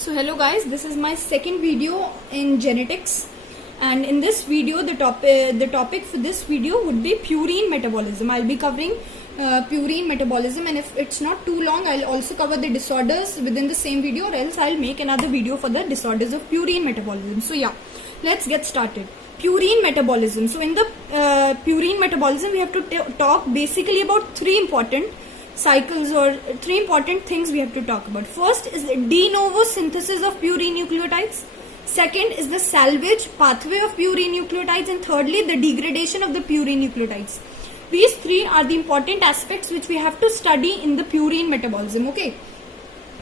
So hello guys, this is my second video in genetics, and in this video the topic for this video would be purine metabolism. I'll be covering purine metabolism, and if it's not too long I'll also cover the disorders within the same video, or else I'll make another video for the disorders of purine metabolism. So yeah, let's get started. Purine metabolism. So in the purine metabolism we have to talk basically about three important cycles or three important things we have to talk about. First is the de novo synthesis of purine nucleotides. Second is the salvage pathway of purine nucleotides, and thirdly the degradation of the purine nucleotides. These three are the important aspects which we have to study in the purine metabolism. Okay.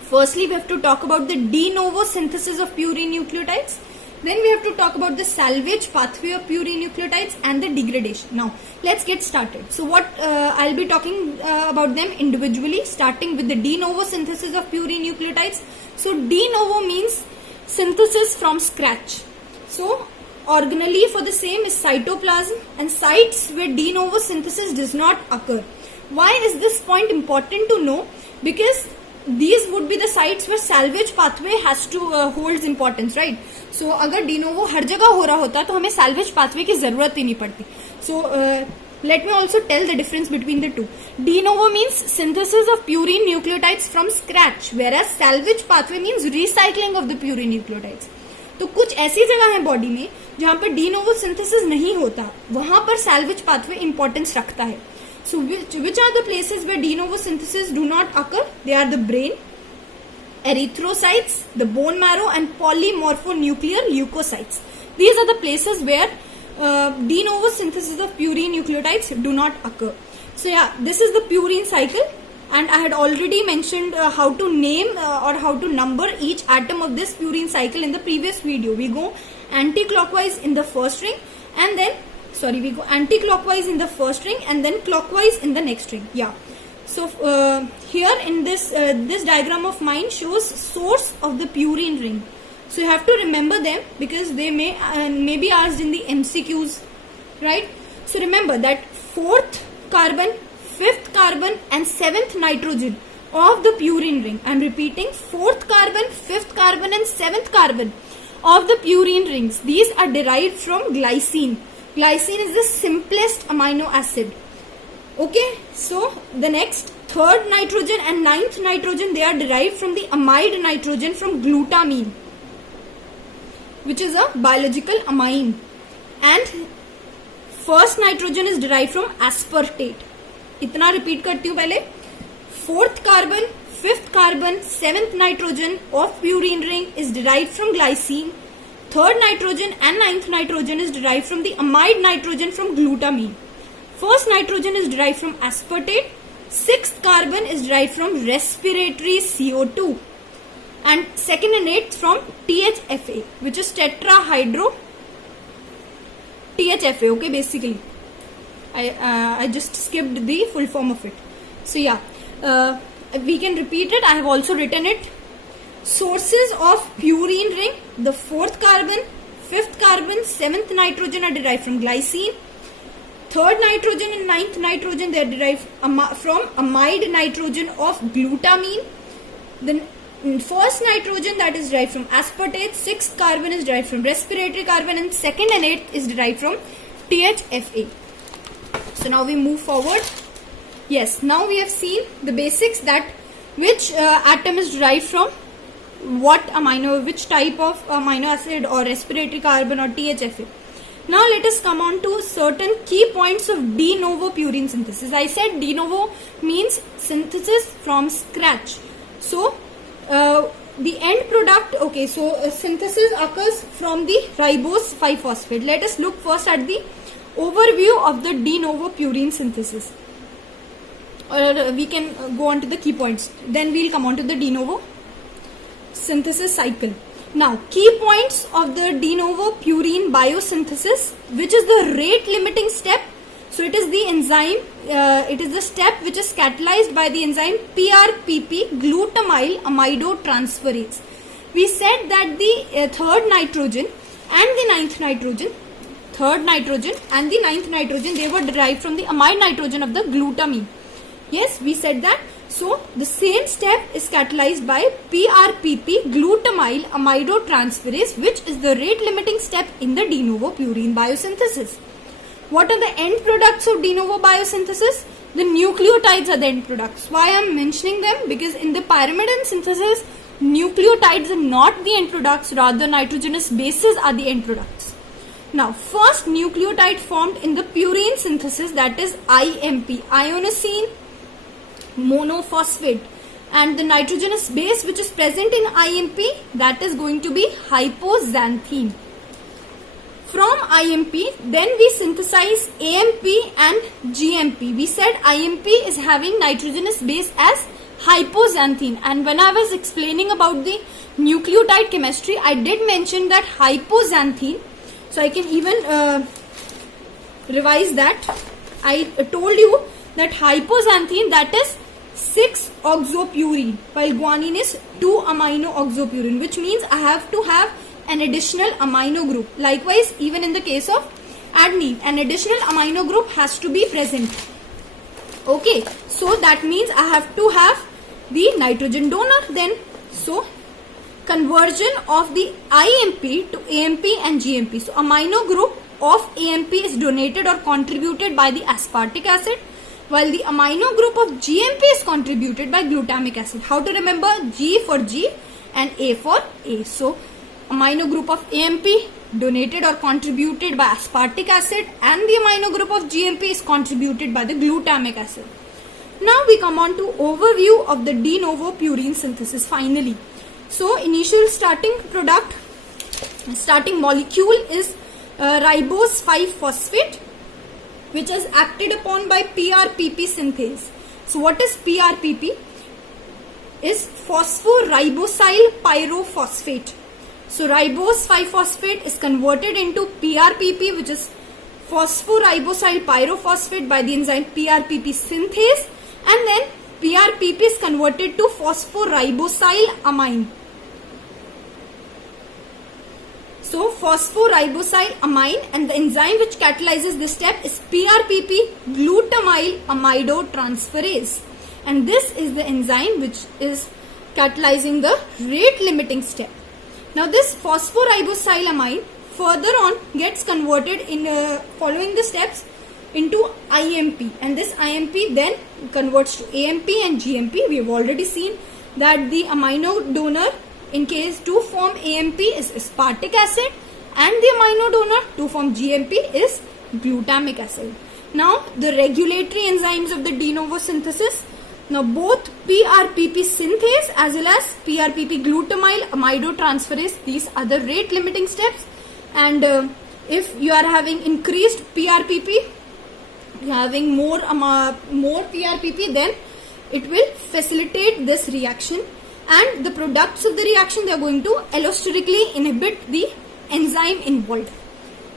Firstly, we have to talk about the de novo synthesis of purine nucleotides. Then we have to talk about the salvage pathway of purine nucleotides and the degradation. Now, let's get started. So what I'll be talking about them individually, starting with the de novo synthesis of purine nucleotides. So de novo means synthesis from scratch. So organelle for the same is cytoplasm, and sites where de novo synthesis does not occur. Why is this point important to know? Because these would be the sites where salvage pathway has to holds importance, right? So अगर de novo हर जगह हो रहा होता तो हमें salvage pathway की जरूरत ही नहीं पड़ती. So let me also tell the difference between the two. De novo means synthesis of purine nucleotides from scratch, whereas salvage pathway means recycling of the purine nucleotides. तो कुछ ऐसी जगह है बॉडी में जहाँ पर de novo synthesis नहीं होता, वहां पर salvage pathway importance रखता है. So which are the places where de novo synthesis do not occur? They are the brain, erythrocytes, the bone marrow, and polymorphonuclear leukocytes. These are the places where de novo synthesis of purine nucleotides do not occur. So yeah, this is the purine cycle, and I had already mentioned how to name or how to number each atom of this purine cycle in the previous video. We go anti-clockwise in the first ring, and then we go anti-clockwise in the first ring and then clockwise in the next ring. Yeah. So here in this diagram of mine shows source of the purine ring. So you have to remember them because they may be asked in the MCQs, right? So remember that fourth carbon, fifth carbon, and seventh nitrogen of the purine ring. I am repeating, fourth carbon, fifth carbon, and seventh carbon of the purine rings. These are derived from glycine. Glycine is the simplest amino acid. Okay, so the next third nitrogen and ninth nitrogen, they are derived from the amide nitrogen from glutamine, which is a biological amine, and first nitrogen is derived from aspartate. इतना repeat करती हूँ पहले. Fourth carbon, fifth carbon, seventh nitrogen of purine ring is derived from glycine. Third nitrogen and ninth nitrogen is derived from the amide nitrogen from glutamine. First nitrogen is derived from aspartate. Sixth carbon is derived from respiratory CO2. And second and eighth from THFA, which is tetrahydro THFA. Okay, basically. I just skipped the full form of it. So yeah, we can repeat it. I have also written it. Sources of purine ring: the fourth carbon, fifth carbon, seventh nitrogen are derived from glycine. Third nitrogen and ninth nitrogen, they are derived from amide nitrogen of glutamine. The first nitrogen, that is derived from aspartate. Sixth carbon is derived from respiratory carbon, and second and eighth is derived from THFA. So now we move forward. Yes, now we have seen the basics, that which atom is derived from which type of amino acid or respiratory carbon or THFA. Now let us come on to certain key points of de novo purine synthesis. I said de novo means synthesis from scratch. So the end product, okay, so synthesis occurs from the ribose 5-phosphate. Let us look first at the overview of the de novo purine synthesis. Or we can go on to the key points. Then we will come on to the de novo synthesis cycle. Now, key points of the de novo purine biosynthesis, which is the rate limiting step. So it is the enzyme, it is the step which is catalyzed by the enzyme PRPP, glutamyl amidotransferase. We said that the third nitrogen and the ninth nitrogen, they were derived from the amide nitrogen of the glutamine. Yes, we said that. So the same step is catalyzed by PRPP glutamyl amidinotransferase, which is the rate limiting step in the de novo purine biosynthesis. What are the end products of de novo biosynthesis? The nucleotides are the end products. Why I am mentioning them? Because in the pyrimidine synthesis, nucleotides are not the end products, rather nitrogenous bases are the end products. Now, first nucleotide formed in the purine synthesis, that is IMP, inosine monophosphate, and the nitrogenous base which is present in IMP, that is going to be hypoxanthine. From IMP, then we synthesize AMP and GMP. We said IMP is having nitrogenous base as hypoxanthine, and when I was explaining about the nucleotide chemistry, I did mention that hypoxanthine. So I can even revise that. I told you that hypoxanthine, that is 6-oxopurine, while guanine is 2-amino-oxopurine, which means I have to have an additional amino group. Likewise, even in the case of adenine, an additional amino group has to be present. Okay, so that means I have to have the nitrogen donor then. So conversion of the IMP to AMP and GMP. So amino group of AMP is donated or contributed by the aspartic acid, while the amino group of GMP is contributed by glutamic acid. How to remember? G for G and A for A. So amino group of AMP donated or contributed by aspartic acid, and the amino group of GMP is contributed by the glutamic acid. Now we come on to overview of the de novo purine synthesis finally. So initial starting molecule is ribose 5-phosphate, which is acted upon by PRPP synthase. So what is PRPP? Is phosphoribosyl pyrophosphate. So ribose 5-phosphate is converted into PRPP, which is phosphoribosyl pyrophosphate, by the enzyme PRPP synthase, and then PRPP is converted to phosphoribosyl amine. So phosphoribosyl amine, and the enzyme which catalyzes this step is PRPP glutamyl amidinotransferase, and this is the enzyme which is catalyzing the rate limiting step. Now this phosphoribosyl amine further on gets converted in following the steps into IMP, and this IMP then converts to AMP and GMP. We have already seen that the amino donor in case to form AMP is aspartic acid, and the amino donor to form GMP is glutamic acid. Now the regulatory enzymes of the de novo synthesis. Now both PRPP synthase as well as PRPP glutamyl amidinotransferase, these are the rate limiting steps, and if you are having increased PRPP, you are having more PRPP, then it will facilitate this reaction, and the products of the reaction, they are going to allosterically inhibit the enzyme involved.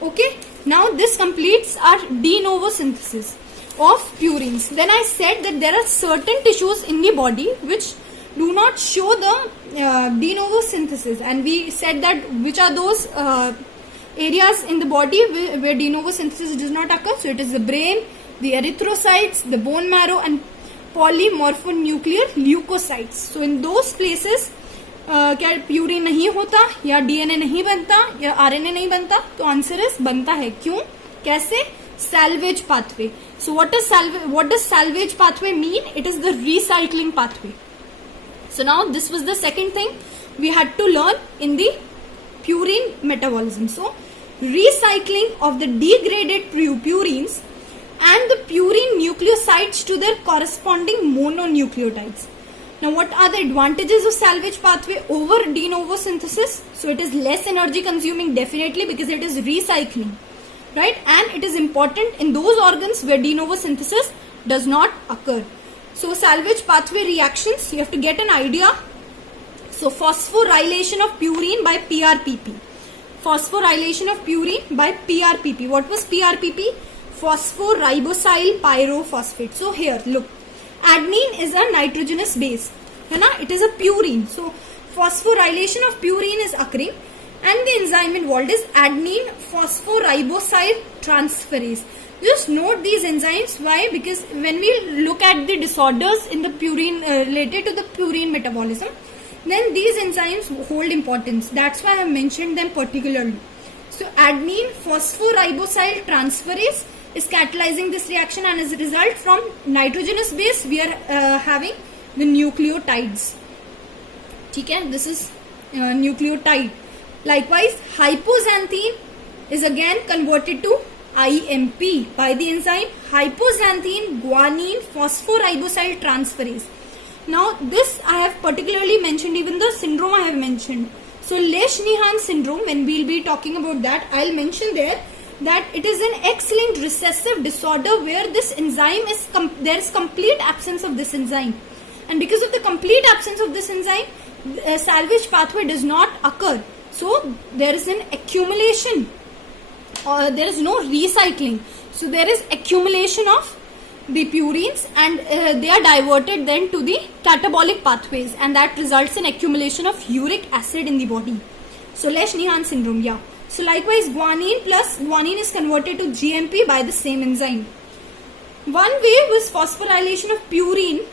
Okay, now this completes our de novo synthesis of purines. Then I said that there are certain tissues in the body which do not show the de novo synthesis, and we said that which are those areas in the body where de novo synthesis does not occur. So it is the brain, the erythrocytes, the bone marrow, and polymorphonuclear leukocytes. So in those places क्या purine नहीं होता, या DNA नहीं बनता, या RNA नहीं बनता? तो आंसर इज बनता है. क्यों? कैसे? Salvage pathway. So what does salvage pathway mean? It is the recycling pathway. So now this was the second thing we had to learn in the purine metabolism. So recycling of the degraded purines and the purine nucleosides to their corresponding mononucleotides. Now what are the advantages of salvage pathway over de novo synthesis? So it is less energy consuming, definitely, because it is recycling. Right, and it is important in those organs where de novo synthesis does not occur. So salvage pathway reactions, you have to get an idea. So phosphorylation of purine by PRPP. Phosphorylation of purine by PRPP. What was PRPP? Phosphoribosyl pyrophosphate. So here, look, adenine is a nitrogenous base. It is a purine. So phosphorylation of purine is occurring. and the enzyme involved is adenine phosphoriboside transferase. Just note these enzymes. Why? Because when we look at the disorders in the purine related to the purine metabolism, then these enzymes hold importance. That's why I have mentioned them particularly. So adenine phosphoriboside transferase is catalyzing this reaction, and as a result from nitrogenous base we are having the nucleotides. Okay, this is nucleotide. Likewise, hypoxanthine is again converted to IMP by the enzyme hypoxanthine guanine phosphoriboside transferase. Now this I have particularly mentioned, even the syndrome I have mentioned. So Lesch-Nyhan syndrome, when we will be talking about that, I will mention there that it is an X-linked recessive disorder where this enzyme is there is complete absence of this enzyme, and because of the complete absence of this enzyme, salvage pathway does not occur. So there is an accumulation, or there is no recycling. So there is accumulation of the purines, and they are diverted then to the catabolic pathways, and that results in accumulation of uric acid in the body. So Lesch-Nyhan syndrome, yeah. So likewise, guanine is converted to GMP by the same enzyme. One way was phosphorylation of purine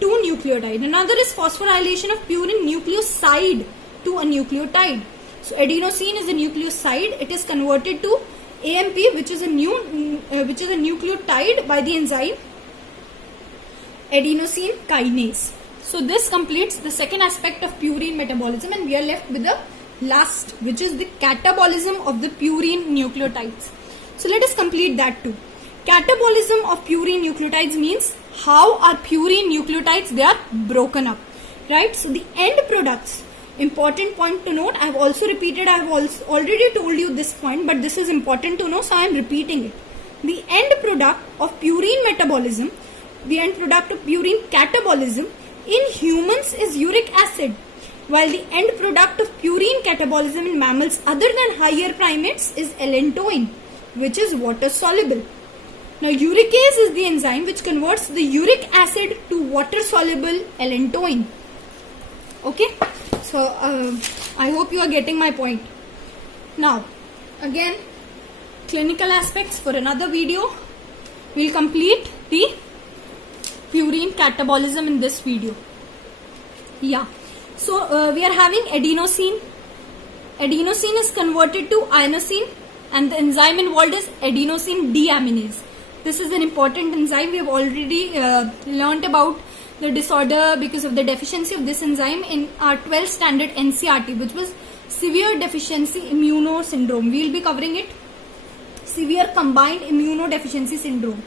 to nucleotide. Another is phosphorylation of purine nucleoside to a nucleotide. So adenosine is a nucleoside. It is converted to AMP, which is a nucleotide by the enzyme adenosine kinase. So this completes the second aspect of purine metabolism, and we are left with the last, which is the catabolism of the purine nucleotides. So let us complete that too. Catabolism of purine nucleotides means how are purine nucleotides, they are broken up, right? So the end products, important point to note, I have also repeated, I have also already told you this point, but this is important to know, so I am repeating it. The end product of purine metabolism, the end product of purine catabolism in humans is uric acid, while the end product of purine catabolism in mammals other than higher primates is allantoin, which is water soluble. Now uricase is the enzyme which converts the uric acid to water soluble allantoin. Okay, so I hope you are getting my point. Now again, clinical aspects for another video. We will complete the purine catabolism in this video. Yeah, so we are having adenosine. Adenosine is converted to inosine, and the enzyme involved is adenosine deaminase. This is an important enzyme. We have already learnt about the disorder because of the deficiency of this enzyme in our 12th standard NCERT, which was severe deficiency immuno syndrome. We will be covering it, severe combined immunodeficiency syndrome.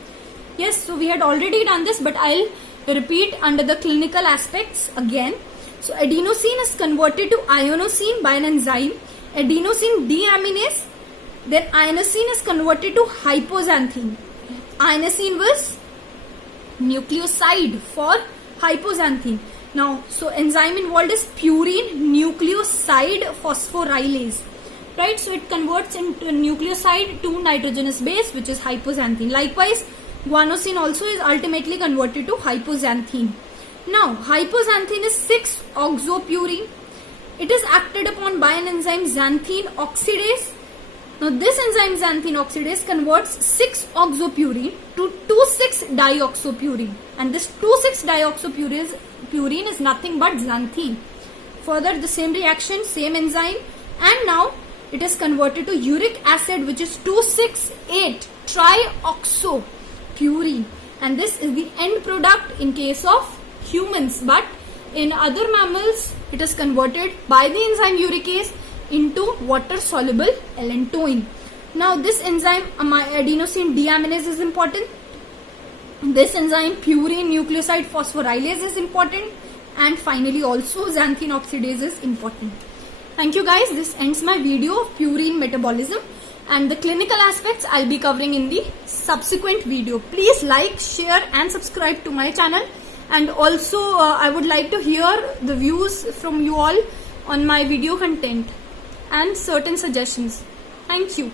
Yes, so we had already done this, but I'll repeat under the clinical aspects again. So adenosine is converted to ionosine by an enzyme adenosine deaminase. Then inosine is converted to hypoxanthine. Inosine was nucleoside for hypoxanthine. Now, so enzyme involved is purine nucleoside phosphorylase, right? So it converts into nucleoside to nitrogenous base, which is hypoxanthine. Likewise, guanosine also is ultimately converted to hypoxanthine. Now, hypoxanthine is 6-oxopurine. It is acted upon by an enzyme xanthine oxidase. Now, this enzyme xanthine oxidase converts 6-oxopurine to 2,6-dioxopurine, and this 2,6-dioxopurine is nothing but xanthine. Further, the same reaction, same enzyme, and now it is converted to uric acid, which is 2,6,8-trioxopurine, and this is the end product in case of humans, but in other mammals it is converted by the enzyme uricase into water soluble allantoin. Now this enzyme adenosine deaminase is important. This enzyme purine nucleoside phosphorylase is important, and finally also xanthine oxidase is important. Thank you guys. This ends my video of purine metabolism, and the clinical aspects I'll be covering in the subsequent video. Please like, share and subscribe to my channel, and also I would like to hear the views from you all on my video content and certain suggestions. Thank you.